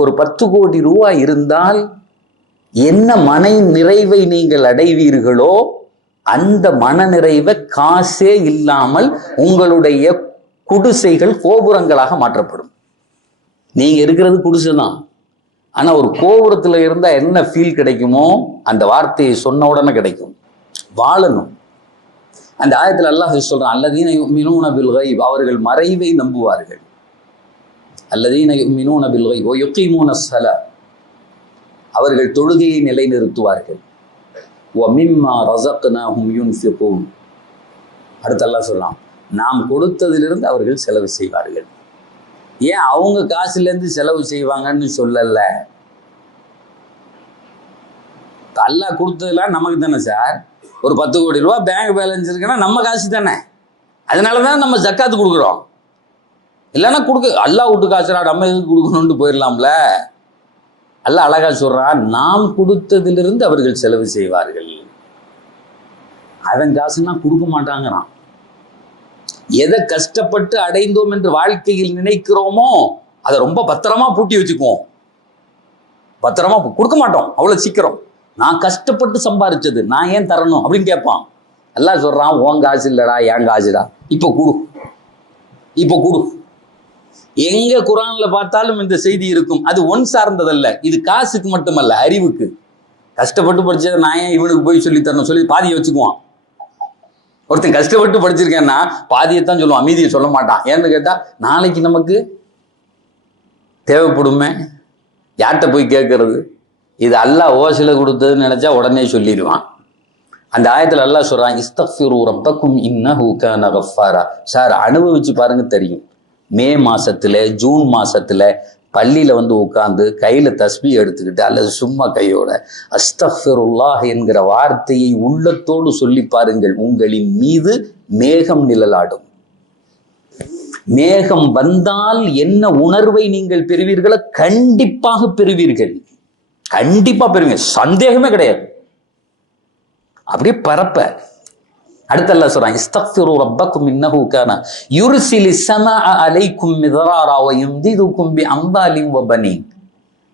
ஒரு 10 கோடி ரூபாய் இருந்தால் என்ன மன நிறைவை நீங்கள் அடைவீர்களோ அந்த மன நிறைவை காசே இல்லாமல் உங்களுடைய குடிசைகள் கோபுரங்களாக மாற்றப்படும். நீங்க இருக்கிறது குடிசை தான், ஆனா ஒரு கோபுரத்துல இருந்தா என்ன ஃபீல் கிடைக்குமோ அந்த வார்த்தையை சொன்ன உடனே கிடைக்கும். வாழணும். அந்த ஆயத்துல அல்லாஹ் சொல்றான், அல்லதீன யுமினூன பில் கைப், அவர்கள் மறைவை நம்புவார்கள். அல்லதீன யுமினூன பில் கைப் வ யுகீமூன ஸலாத், அவர்கள் தொழுகையை நிலைநிறுத்துவார்கள். வ மிம்மா ரஸக்னாஹும் யுன்ஃபிகூன், அடுத்து அல்லாஹ் சொல்றான், நாம் கொடுத்ததிலிருந்து அவர்கள் செலவு செய்வார்கள். ஏன் அவங்க காசுலேருந்து செலவு செய்வாங்கன்னு சொல்லல, அல்லாஹ் கொடுத்ததுலாம் நமக்கு தானே சார். ஒரு 10 கோடி ரூபா பேங்க் பேலன்ஸ் இருக்குன்னா நம்ம காசு தானே, அதனால தான் நம்ம ஜக்காத்து கொடுக்குறோம். இல்லைன்னா அல்லாஹ் விட்டு காசுடா நம்ம எதுக்கு கொடுக்கணும்னு போயிடலாம்ல. அல்லாஹ் அழகா சொல்றான், நாம் கொடுத்ததிலிருந்து அவர்கள் செலவு செய்வார்கள். அவன் காசுன்னா கொடுக்க மாட்டாங்கிறான். எதை கஷ்டப்பட்டு அடைந்தோம் என்று வாழ்க்கையில் நினைக்கிறோமோ அதை ரொம்ப பத்திரமா பூட்டி வச்சுக்குவோம். பத்திரமா கொடுக்க மாட்டோம் அவ்வளவு சீக்கிரம். நான் கஷ்டப்பட்டு சம்பாரிச்சது நான் ஏன் தரணும் அப்படின்னு கேட்பான். அல்லாஹ் சொல்றான், உன் காசு இல்லடா என் காசுடா, இப்ப கொடு. எங்க குர்ஆன்ல பார்த்தாலும் இந்த செய்தி இருக்கும். அது ஒன் சார்ந்ததல்ல, இது காசுக்கு மட்டுமல்ல, அறிவுக்கு. கஷ்டப்பட்டு படிச்சதை நான் ஏன் இவனுக்கு போய் சொல்லி தரணும் சொல்லி பாதியை வச்சுக்குவான். ஒருத்தன் கஷ்டப்பட்டு படிச்சிருக்கேன்னா பாதியைத்தான் சொல்லுவான், மீதியை சொல்ல மாட்டான். ஏன்னு கேட்டா நாளைக்கு நமக்கு தேவைப்படுமே, யார்கிட்ட போய் கேட்கறது? இது அல்லாஹ் ஓசில கொடுத்ததுன்னு நினைச்சா உடனே சொல்லிடுவான். அந்த ஆயத்துல அல்லாஹ் சொல்றான், இஸ்தக்ஃபிரு ரப்பக்கும் இன்னஹு கான கஃபாரா. சார் அனுபவிச்சு பாருங்க தெரியும். மே மாசத்துல ஜூன் மாசத்துல பள்ளியில வந்து உட்கார்ந்து கையில தஸ்பீ எடுத்துக்கிட்டு அல்லது சும்மா கையோட அஸ்தக்ஃபிருல்லாஹ் என்கிற வார்த்தையை உள்ளத்தோடு சொல்லி பாருங்கள், உங்களின் மீது மேகம் நிழலாடும். மேகம் வந்தால் என்ன உணர்வை நீங்கள் பெறுவீர்களோ கண்டிப்பாக பெறுவீர்கள். கண்டிப்பா பெறுவீங்க, சந்தேகமே கிடையாது. அப்படியே பரப்ப. அடுத்து அல்லாஹ் சொல்றான், இஸ்தக்ஃபிரு ரப்பக்கும் இன்னஹு கான யுர்சிலிஸ் ஸமாஅ அலைக்கும் மிதராரா வ யும்திதுக்கும் பி அம்வாலின் வ பனீன்.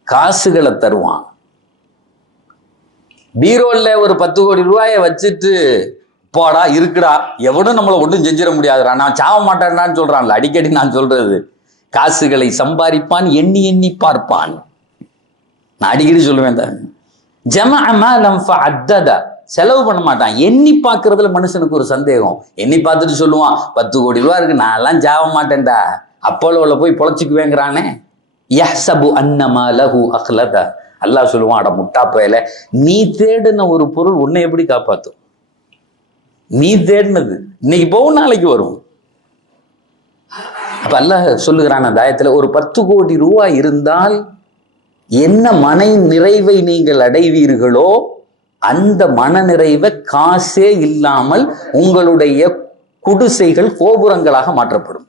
காசுகளை தருவான். பீரோல்ல ஒரு 10 கோடி ரூபாயை வச்சுட்டு போடா இருக்குடா, எவனும் நம்மளை ஒன்றும் செஞ்சிட முடியாதுடா, நான் சாவ மாட்டேன்டான்னு சொல்றான்ல. அடிக்கடி நான் சொல்றது, காசுகளை சம்பாதிப்பான், எண்ணி எண்ணி பார்ப்பான். நான் அடிக்கடி சொல்லுவேன் தான், ஜமஅ மாலம் ஃபஅத்தத, செலவு பண்ண மாட்டான். எண்ணி பார்க்கறதுல மனுஷனுக்கு ஒரு சந்தேகம். எண்ணி பார்த்துட்டு சொல்லுவான், 10 கோடி ரூபா இருக்கு, நான் எல்லாம் ஜாவ மாட்டேன்டா, அப்போலோல போய் பொழைச்சிக்குவேங்கிறானே. யஹ்சபு அன்னமா லஹு அக்லத, அல்லாஹ் சொல்லுவான், அட முட்டா பயல, நீ தேடின ஒரு பொருள் உன்னை எப்படி காப்பாத்தும்? நீ தேடினது இன்னைக்கு போகும் நாளைக்கு வரும். அப்ப அல்லாஹ் சொல்லுகிறான் அந்த ஆயத்துல, ஒரு 10 கோடி ரூபாய் இருந்தால் என்ன மன நிறைவை நீங்கள் அடைவீர்களோ அந்த மன நிறைவை காசே இல்லாமல் உங்களுடைய குடிசைகள் கோபுரங்களாக மாற்றப்படும்.